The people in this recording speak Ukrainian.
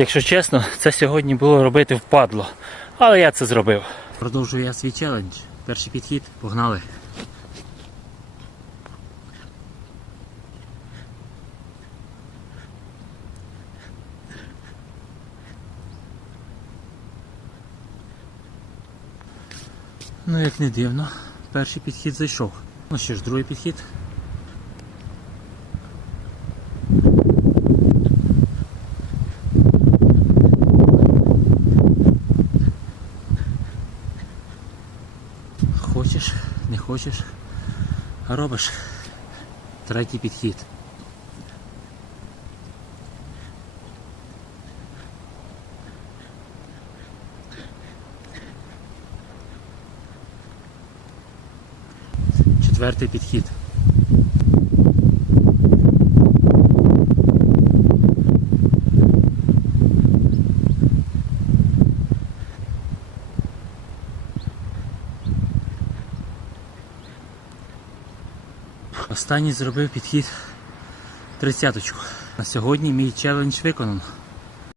Якщо чесно, це сьогодні було робити впадло. Але я це зробив. Продовжую я свій челендж. Перший підхід, погнали. Ну, як не дивно, перший підхід зайшов. Ну що ж, другий підхід. Хочеш, не хочеш, робиш. Третій підхід. Четвертий підхід. Останній зробив підхід тридцяточку. На сьогодні мій челендж виконано.